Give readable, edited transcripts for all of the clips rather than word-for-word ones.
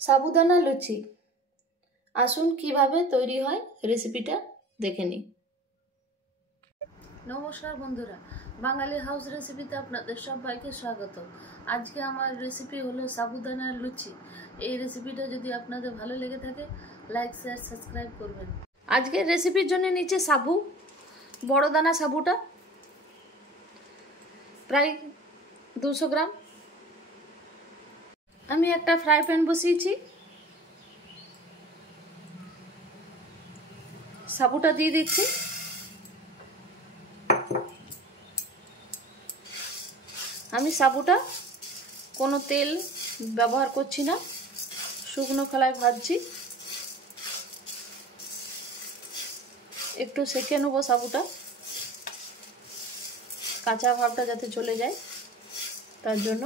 সাবুদানা লুচি। আসুন কিভাবে তৈরি হয় রেসিপিটা দেখে নিই। নমস্কার বন্ধুরা, বাঙালি হাউস রেসিপিতে আপনাদের সবাইকে স্বাগত। আজকে আমার রেসিপি হলো সাবুদানার লুচি। এই রেসিপিটা যদি আপনাদের ভালো লেগে থাকে লাইক শেয়ার সাবস্ক্রাইব করবেন। আজকের রেসিপির জন্য নিচে সাবু, বড় দানা সাবুটা প্রায় 200 গ্রাম। আমি একটা ফ্রাই প্যান বসিয়েছি, সাবুটা দিয়ে দিচ্ছি। আমি সাবুটা কোনো তেল ব্যবহার করছি না, শুকনো খোলায় ভাজছি। একটু সেঁকে নেব সাবুটা, কাঁচা ভাবটা যাতে চলে যায় তার জন্য।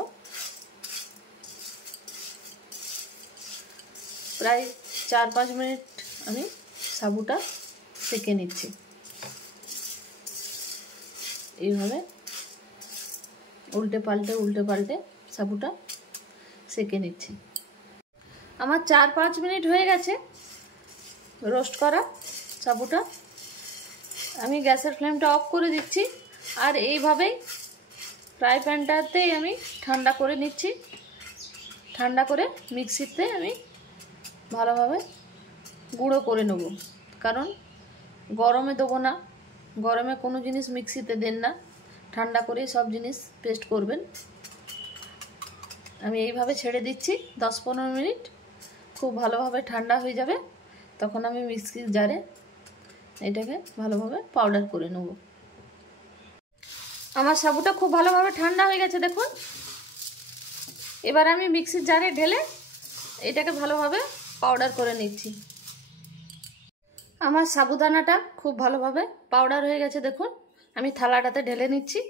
প্রায় 4-5 মিনিট আমি সাবুটা সেঁকে নিচ্ছি। এইভাবে উল্টে পাল্টে সাবুটা সেঁকে নিচ্ছি। আমার 4-5 মিনিট হয়ে গেছে রোস্ট করা সাবুটা। আমি গ্যাসের ফ্লেমটা অফ করে দিচ্ছি, আর এইভাবেই ফ্রাই প্যানটাতেই আমি ঠান্ডা করে নিচ্ছি। ঠান্ডা করে মিক্সিতে আমি ভালোভাবে গুঁড়ো করে নেব, কারণ গরমে দেবো না। গরমে কোনো জিনিস মিক্সিতে দেন না, ঠান্ডা করেই সব জিনিস পেস্ট করবেন। আমি এইভাবে ছেড়ে দিচ্ছি 10-15 মিনিট, খুব ভালোভাবে ঠান্ডা হয়ে যাবে। তখন আমি মিক্সির জারে এটাকে ভালোভাবে পাউডার করে নেব। আমার সাবুটা খুব ভালোভাবে ঠান্ডা হয়ে গেছে দেখুন। এবার আমি মিক্সির জারে ঢেলে এটাকে ভালোভাবে পাউডার করে নিচ্ছি। আমার সাবুদানাটা খুব ভালোভাবে পাউডার হয়ে গেছে দেখুন। আমি থালাটাতে ঢেলে নিচ্ছি।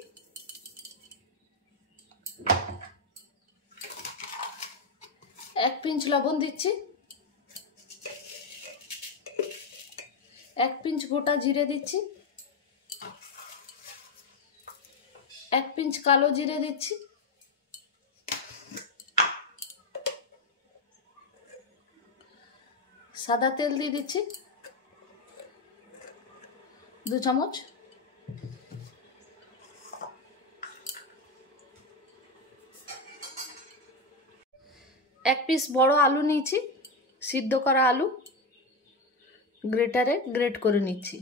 এক পিঞ্চ লবণ দিচ্ছি, 1 পিঞ্চ গোটা জিরে দিচ্ছি, 1 পিঞ্চ কালো জিরে দিচ্ছি, সাদা তেল দিয়ে দিচ্ছি 2 চামচ, এক পিস বড় আলু নিয়েছি, সিদ্ধ করা আলু গ্রেটারে গ্রেট করে নিচ্ছি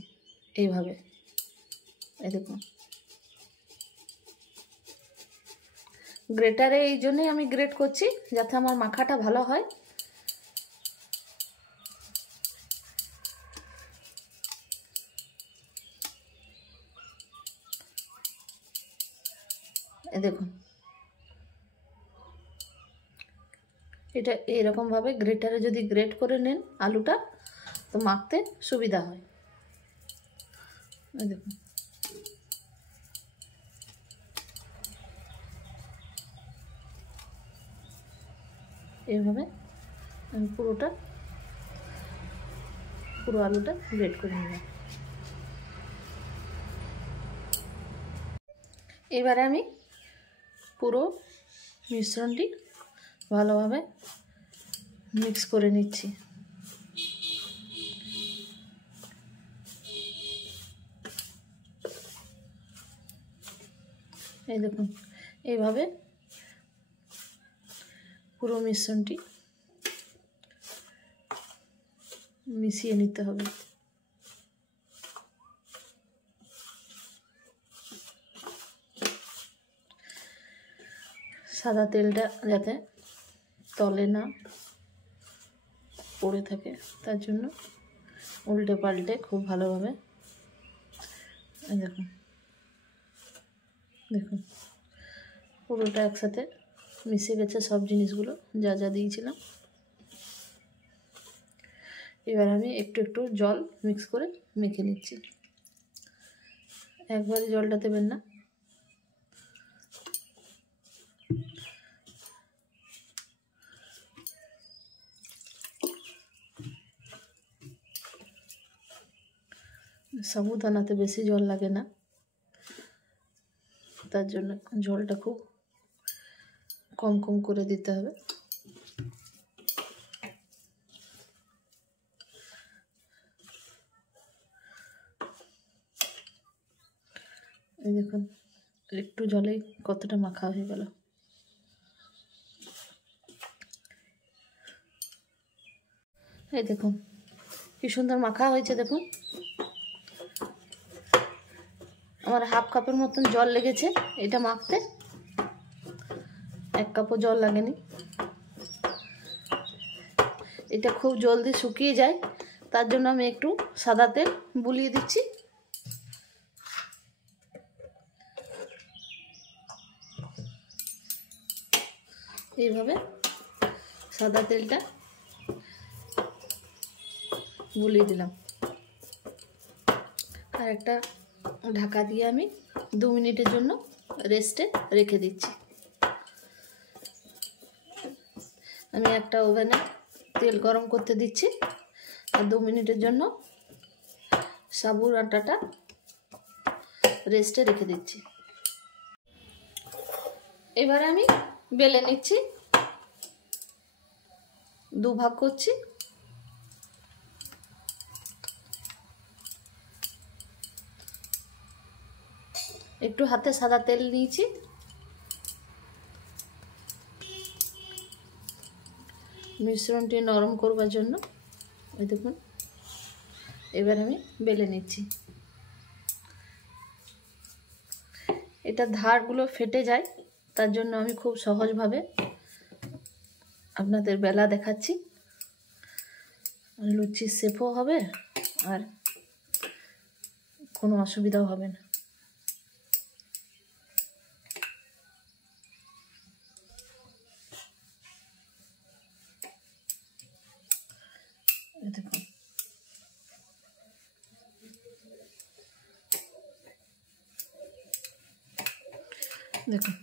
এইভাবে। এই দেখুন, গ্রেটারে এই জন্যই আমি গ্রেট করছি যাতে আমার মাখাটা ভালো হয়। এই দেখুন, এটা এরকমভাবে গ্রেটারে যদি গ্রেট করে নেন আলুটা, তো মাখতে সুবিধা হয়। এই দেখুন, এইভাবে আমি পুরো আলুটা গ্রেট করে নিলাম। এবারে আমি পুরো মিশ্রণটি ভালোভাবে মিক্স করে নিচ্ছি। এই দেখুন, এইভাবে পুরো মিশ্রণটি মিশিয়ে নিতে হবে। সাদা তেলটা যাতে তলে না পড়ে থাকে তার জন্য উল্টে পাল্টে খুব ভালোভাবে। দেখুন দেখুন, পুরোটা একসাথে মিশে গেছে সব জিনিসগুলো যা যা দিয়েছিলাম। এবার আমি একটু একটু জল মিক্স করে মেখে নিচ্ছি। একবারে জলটা দেবেন না, সাবুদানাতে বেশি জল লাগে না, তার জন্য জলটা খুব কম কম করে দিতে হবে। এই দেখুন একটু জলে কতটা মাখা হয়ে গেল। এই দেখুন কি সুন্দর মাখা হয়েছে। দেখুন আমার হাফ কাপের মতন জল লেগেছে এটা মাখতে, 1 কাপও জল লাগেনি। এটা খুব জলদি শুকিয়ে যায়, তার জন্য আমি একটু সাদা তেল বুলিয়ে দিচ্ছি। এইভাবে সাদা তেলটা বুলিয়ে দিলাম, আর একটা ঢাকা দিয়ে আমি 2 মিনিটের জন্য রেস্টে রেখে দিচ্ছি। আমি একটা ওভেনে তেল গরম করতে দিচ্ছি আর 2 মিনিটের জন্য সাবুর আটাটা রেস্টে রেখে দিচ্ছি। এবারে আমি বেলে নিচ্ছি, 2 ভাগ করছি। একটু হাতে সাদা তেল নিয়েছি, মিশ্রণটি নরম করবার জন্য। এই দেখুন এবার আমি বেলে নিচ্ছি। এটা ধারগুলো ফেটে যায়, তার জন্য আমি খুব সহজভাবে আপনাদের বেলা দেখাচ্ছি। লুচির শেপও হবে আর কোনো অসুবিধাও হবে না। দেখুন দেখুন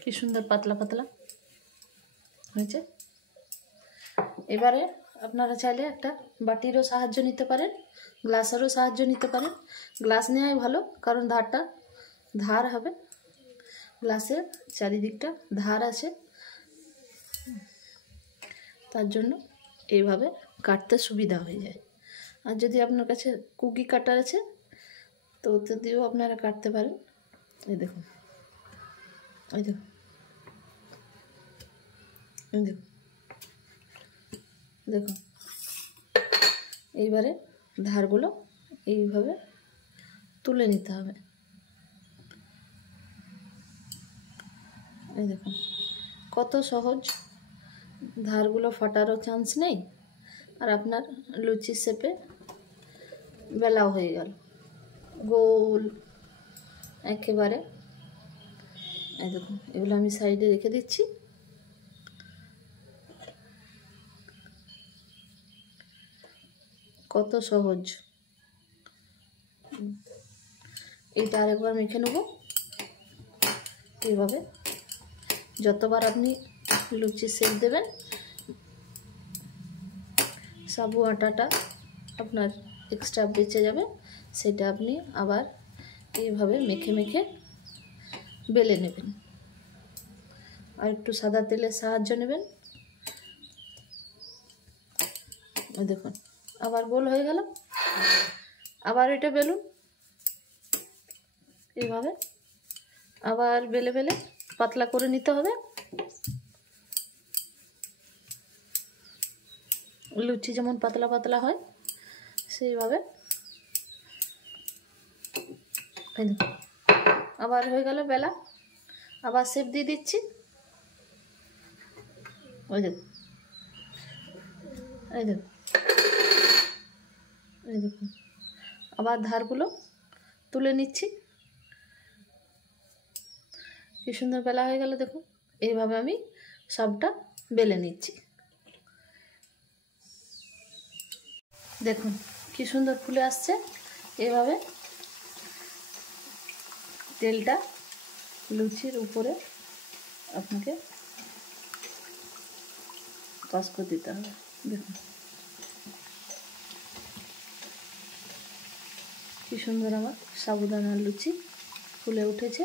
কি সুন্দর পাতলা পাতলা হয়েছে। এবারে আপনারা চাইলে একটা বাটিরও সাহায্য নিতে পারেন, গ্লাসেরও সাহায্য নিতে পারেন। গ্লাস নেওয়াই ভালো, কারণ ধার হবে, গ্লাসের চারিদিকটা ধার আছে, তার জন্য এইভাবে কাটতে সুবিধা হয়ে যায়। আর যদি আপনার কাছে কুকি কাটার আছে তো ওতে দিয়েও আপনারা কাটতে পারেন। এই দেখুন, এই দেখুন, এই দেখুন, দেখুন এইবারে ধারগুলো এইভাবে তুলে নিতে হবে। এই দেখুন কত সহজ, ধারগুলো ফাটারও চান্স নেই, আর আপনার লুচি শেপে বেলাও হয়ে গেল গোল একেবারে। এই দেখুন এগুলো আমি সাইডে রেখে দিচ্ছি। কত সহজ, এইটা আরেকবার মেখে নেব। এইভাবে যতবার আপনি লুচি শেপ দেবেন, সাবু আটাটা আপনার এক্সট্রা বেঁচে যাবে, সেটা আপনি আবার এইভাবে মেখে মেখে বেলে নেবেন। আর একটু সাদা তেলের সাহায্য নেবেন। দেখুন আবার গোল হয়ে গেল, আবার এটা বেলুন। এইভাবে আবার বেলে বেলে পাতলা করে নিতে হবে। লুচি যেমন পাতলা পাতলা হয় সেইভাবে। আবার হয়ে গেল বেলা, আবার শেপ দিয়ে দিচ্ছি। ওই দেখুন, এই দেখুন, এই দেখুন আবার ধারগুলো তুলে নিচ্ছি। কি সুন্দর বেলা হয়ে গেল। দেখুন এইভাবে আমি সবটা বেলে নিচ্ছি। দেখুন কি সুন্দর ফুলে আসছে। এইভাবে তেলটা লুচির উপরে আপনাকে পাস করে দিতে হবে। দেখুন কি সুন্দর আমার সাবুদানার লুচি ফুলে উঠেছে।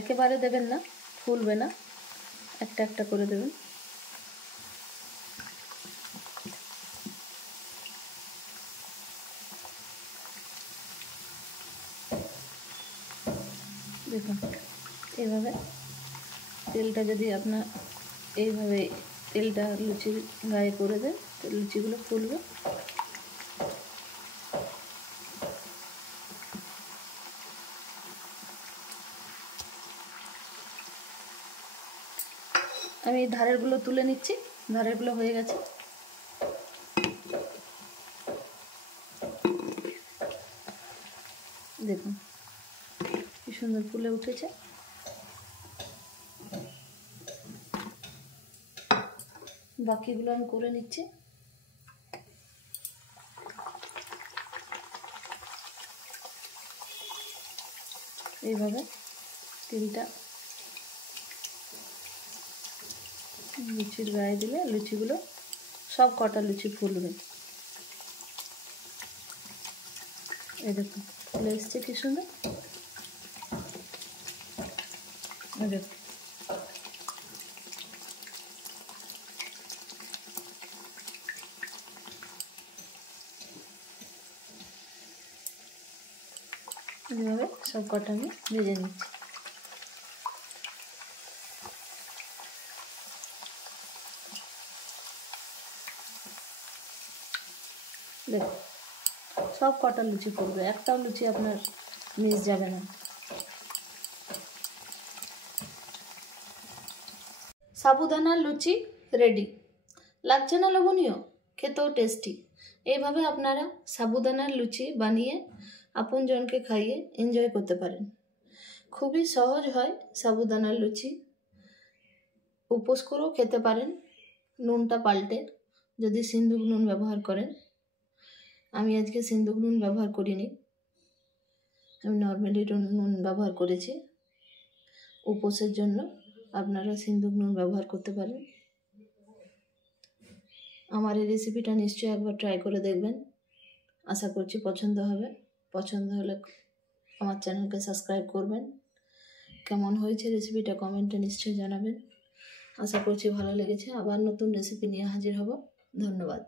একেবারে দেবেন না, ফুলবে না, একটা একটা করে দেবেন। দেখুন এইভাবে তেলটা যদি আপনার এইভাবে তেলটা লুচির গায়ে করে দেন তো লুচিগুলো ফুলবে। আমি ধারেরগুলো তুলে নিচ্ছি, ধারেরগুলো হয়ে গেছে। দেখুন কি সুন্দর ফুলে উঠেছে। বাকিগুলো আমি করে নিচ্ছি। এইভাবে তেলটা লুচির গায়ে দিলে লুচিগুলো সব কটা লুচি ফুলবে। এই দেখুন ফুলে এসছে কি সুন্দর। দেখুন এইভাবে সব কটা আমি ভেজে নিচ্ছি। দেখুন সব কটা লুচি পড়বে, একটাও লুচি আপনার মিস যাবে না। সাবুদানার লুচি রেডি। লাগছে না লোভনীয়, খেতেও টেস্টি। এইভাবে আপনারা সাবুদানার লুচি বানিয়ে আপনজনকে খাইয়ে এনজয় করতে পারেন। খুবই সহজ হয় সাবুদানার লুচি। উপোস করেও খেতে পারেন নুনটা পাল্টে, যদি সিন্দুক নুন ব্যবহার করেন। আমি আজকে সিন্দুক নুন ব্যবহার করিনি, আমি নর্মালি নুন ব্যবহার করেছি। উপোসের জন্য আপনারা সিন্দুক নুন ব্যবহার করতে পারেন। আমার এই রেসিপিটা নিশ্চয়ই একবার ট্রাই করে দেখবেন, আশা করছি পছন্দ হবে। পছন্দ হলে আমার চ্যানেলকে সাবস্ক্রাইব করবেন। কেমন হয়েছে রেসিপিটা কমেন্টে নিশ্চয়ই জানাবেন। আশা করছি ভালো লেগেছে। আবার নতুন রেসিপি নিয়ে হাজির হব। ধন্যবাদ।